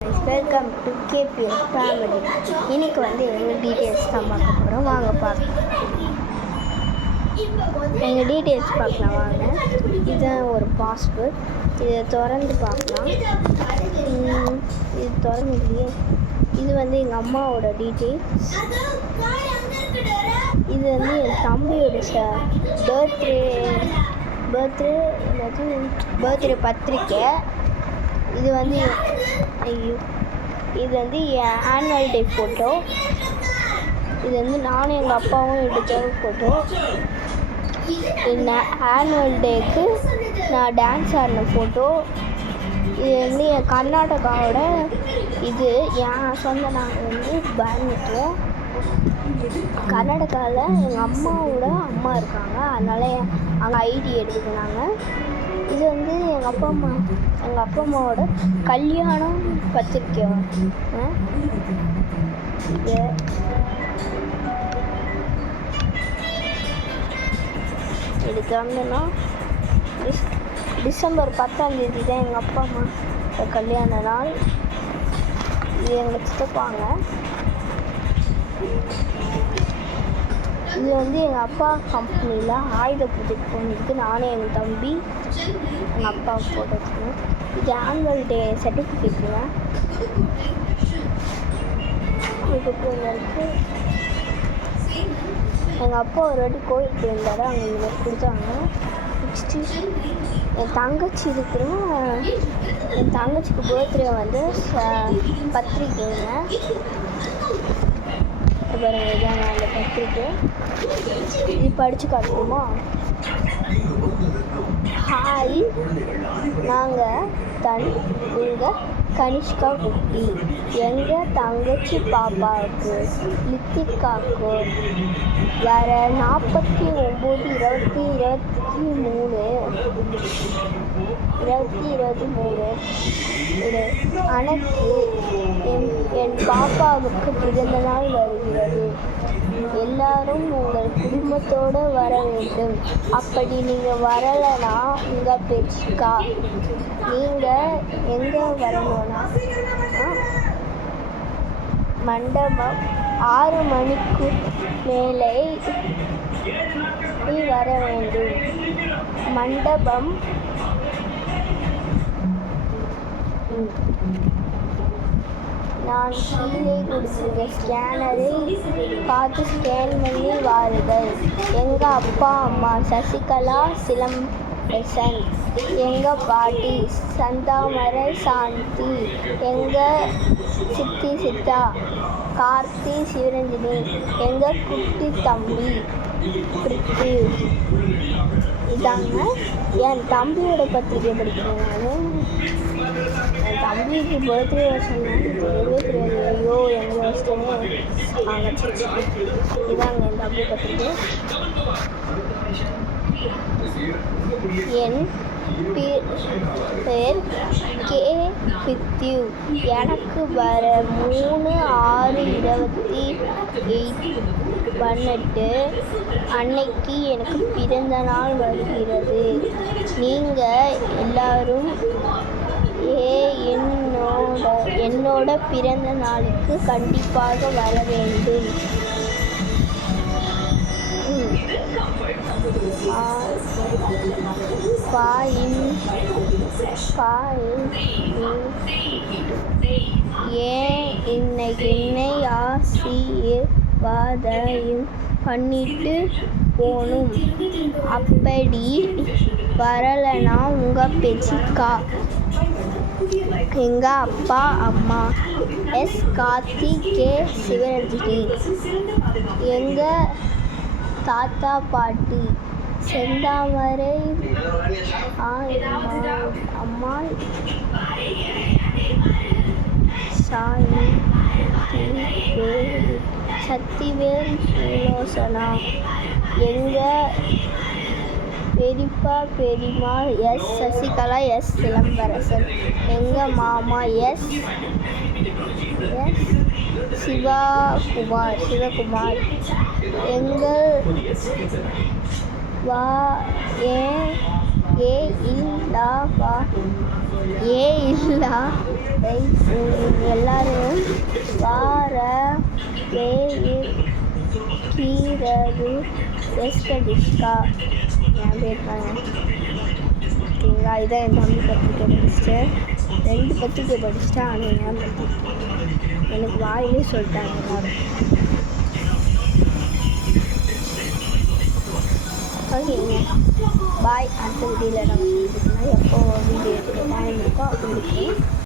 Welcome to KPL family. இன்னைக்கு எங்கள் details தான் பார்க்க போகிறோம். வாங்க பார்க்கலாம். எங்கள் டீட்டெயில்ஸ் பார்க்கலாம் வாங்க. இதுதான் ஒரு பாஸ்போர்ட். இதை திறந்து பார்க்கலாம். இது திறந்துலையே. இது எங்கள் அம்மாவோட டீட்டெயில்ஸ். இது என் தம்பியோட பர்த்டே பத்திரிக்கை. இது இது என் ஆனுவல் டே ஃபோட்டோ. இது நானும் எங்கள் அப்பாவும் எடுத்த ஃபோட்டோ. ஆனுவல் டேக்கு நான் டான்ஸ் ஆடின ஃபோட்டோ. இது என் கர்நாடகாவோட இது என் சொந்த. நாங்கள் பயணிட்டோம். கர்நாடகாவில் எங்கள் அம்மாவோட அம்மா இருக்காங்க, அதனால் அங்கே ஐடி எடுத்துக்கினாங்க. இது எங்கள் அப்பா அம்மாவோட கல்யாணம் பத்திரிக்கை. இது திறந்தோன்னா டிசம்பர் 10ஆம் தேதி தான் எங்கள் அப்பா அம்மா கல்யாண நாள். இது எங்கள் சித்தப்பாங்க. இது எங்கள் அப்பா கம்பெனியில் ஆயுத பூஜைக்கு போனதுக்கு நானும் எங்கள் தம்பி எங்கள் அப்பா ஃபோட்டோ வச்சுக்கணும். இது ஆனுவல் டே சர்டிஃபிகேட்டுங்க. அதுக்கப்புறம் இருக்குது எங்கள் அப்பா ஒரு வாட்டி கோயிலுக்கு போயிருந்தாரு, அங்கே இங்கே கொடுத்தாங்க. நெக்ஸ்ட்டு என் தங்கச்சி இருக்கிறோம். என் தங்கச்சிக்கு பர்த்டே பத்திரிக்கைங்க. பாருங்க, இதாங்க அந்த பத்திரிக்கை. இது படித்து காட்டுவோமா? ஹாய், நாங்கள் உங்கள் கனிஷ்கா குட்டி. எங்கள் தங்கச்சி பாப்பாவுக்கு லித்திகாவுக்கு வர 49/2023 அன்னைக்கு என் பாப்பாவுக்கு பிறந்த நாள் வருகிறது. எல்லாரும் உங்கள் குடும்பத்தோடு வர வேண்டும். அப்படி நீங்கள் வரலைன்னா உங்கள் பெச்சிக்கா. நீங்கள் எங்கே வரணும்னா மண்டபம் 6 மணிக்கு மேலே வர வேண்டும். மண்டபம் நான் கீழே கொடுத்துருக்க ஸ்கேனரை பார்த்து ஸ்கேன் பண்ணி வாருங்கள். எங்கள் அப்பா அம்மா சசிகலா சிலம்பரசன், எங்கள் பாட்டி சந்தாமரை சாந்தி, எங்கள் சித்தி சித்தா கார்த்தி சிவரஞ்சினி, எங்கள் குட்டி தம்பி பிரித்து. இதாங்க என் தம்பியோட பத்திரிக்கை படிக்கிறேன். என் தம்பிக்கு பர்த்டே சொன்னாங்க, தெரியவே தெரியாது. ஐயோ எங்கள் வருஷமே இதாங்க என் தம்பி பத்திரிக்கை. என் பேர் கே பித்யூ. எனக்கு வர 3/6/2018 அன்னைக்கு எனக்கு பிறந்த நாள் வருகிறது. நீங்கள் எல்லாரும் என்னோட பிறந்த நாளுக்கு கண்டிப்பாக வர வேண்டும். என்னை ஆசீர்வாதம் பண்ணிட்டு போகணும். அப்படி வரலைன்னா உங்கள் பெச்சிக்கா. எங்கள் அப்பா அம்மா எஸ் கார்த்தி கே சிவரஞ்சினி, எங்கள் தாத்தா பாட்டி செந்தாமரை அம்மாள் சக்திவேல் சுலோசனா, எங்கள் பெரியப்பா பெரியம்மா எஸ் சசிகலா எஸ் சிலம்பரசன், எங்கள் மாமா எஸ் சிவகுமார், எங்கள் இல்லா எல்லாரும் வார வேயிர் கீரது எஸ்கடிஷ்கா என் பேர் தாங்க. ஓகேங்களா, இதான் என் தம்பி பத்திரிக்கை படிச்சுட்டேன். 2 பத்திரிக்கை படிச்சுட்டேன். ஆனால் என் பத்திரிக்கை எனக்கு வாயிலே சொல்லிட்டாங்க எல்லாரும். ஓகேங்க, பாய். அடுத்த வீடியோவில் நம்ம சந்திக்கலாம். எப்போ வீடியோ எடுக்க டைம் இருக்கோ அப்போ